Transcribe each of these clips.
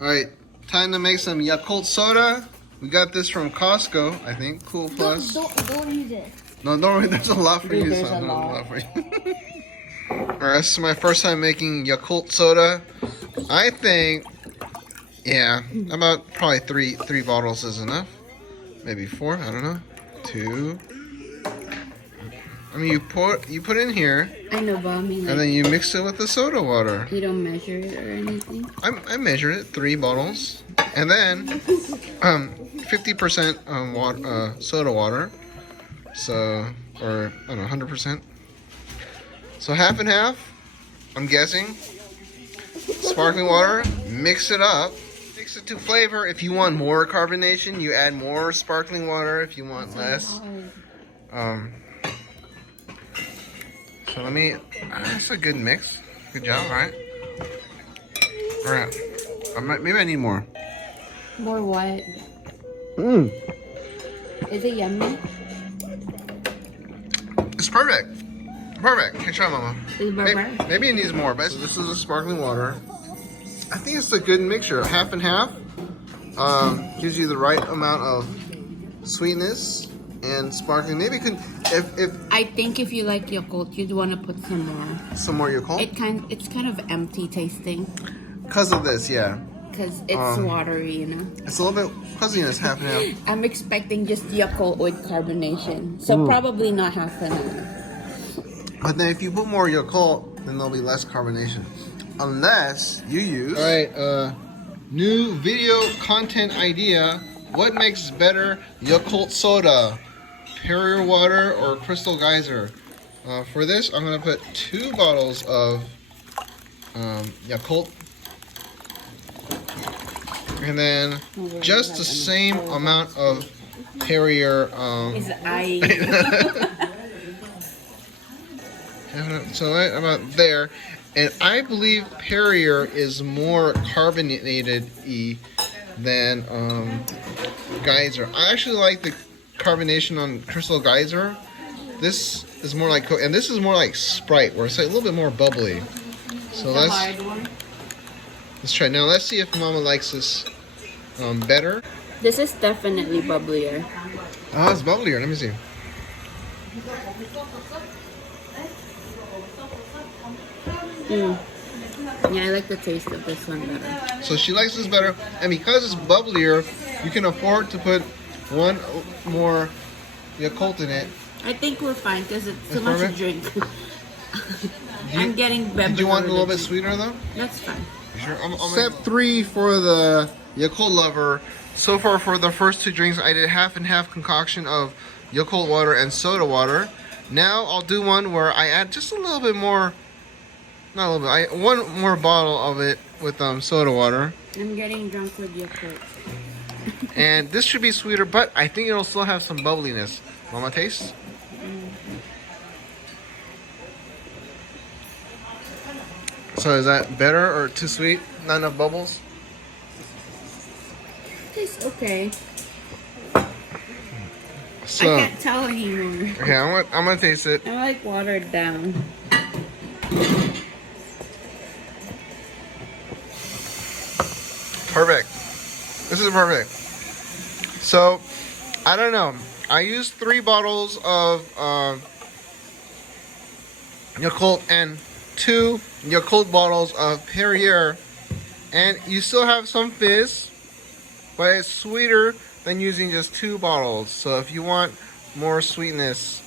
Alright, time to make some Yakult Soda. We got this from Costco, I think. Cool Plus. Don't use it. No, don't worry, there's a lot for you. There's So a lot. for you. Alright, this is my first time making Yakult Soda. I think, yeah, about probably three bottles is enough. Maybe 4, I don't know. 2. I mean, you put in here. I know, but I mean, like, and then you mix it with the soda water. You don't measure it or anything? I measured it, 3 bottles. And then 50% water, soda water. So, or, I don't know, 100%. So half and half, I'm guessing. Sparkling water, mix it up. Mix it to flavor. If you want more carbonation, you add more sparkling water. If you want less. So let me, that's a good mix. Good job, alright? Alright. Maybe I need more. More what? Is it yummy? It's perfect. Perfect. Hey, try, Mama. It's perfect. Maybe it needs more, but this is a sparkling water. I think it's a good mixture. Half and half. Gives you the right amount of sweetness and sparkling. Maybe you can, if I think if you like Yakult, you'd want to put some more. Some more Yakult? It's kind of empty tasting. Because of this, yeah. Because it's watery, you know? It's a little bit fuzziness, half and half. I'm expecting just Yakult with carbonation. So probably not half and half. But then if you put more Yakult, then there'll be less carbonation. Unless you use... Alright, new video content idea. What makes better Yakult Soda? Perrier water or Crystal Geyser? For this, I'm going to put 2 bottles of Yakult. And then just the same amount of Perrier. His eye. So right about there. And I believe Perrier is more carbonated-y than Geyser. I actually like the carbonation on Crystal Geyser. This is more like Coke, and this is more like Sprite, where it's like a little bit more bubbly. So let's try. Now let's see if Mama likes this better. This is definitely bubblier. Oh, it's bubblier. Let me see. Yeah, I like the taste of this one better. So she likes this better, and because it's bubblier, you can afford to put 1 more Yakult in it. I think we're fine because it's too much to drink. I'm getting better. Did you want it a little bit sweeter though? That's fine. Sure. Step 3 for the Yakult lover. So far for the first 2 drinks, I did half and half concoction of Yakult water and soda water. Now I'll do one where I add just a little bit more. Not a little bit. 1 more bottle of it with soda water. I'm getting drunk with Yakult. And this should be sweeter, but I think it'll still have some bubbliness. Mama, taste? So is that better or too sweet? Not enough bubbles? Tastes okay. So, I can't tell anymore. Okay, I'm gonna taste it. I like watered down. Perfect. This is perfect. So, I don't know. I used 3 bottles of Yakult and 2 Yakult bottles of Perrier, and you still have some fizz, but it's sweeter than using just 2 bottles. So if you want more sweetness,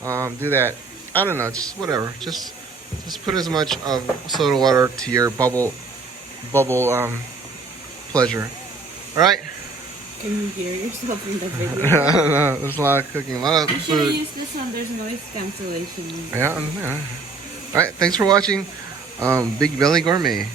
do that. I don't know, just whatever. Just put as much of soda water to your bubble pleasure. All right. Can you hear yourself in the video? I don't know. There's a lot of cooking, a lot of You should have food. used this one. There's noise cancellation. Yeah. All right. Thanks for watching. Big Belly Gourmet.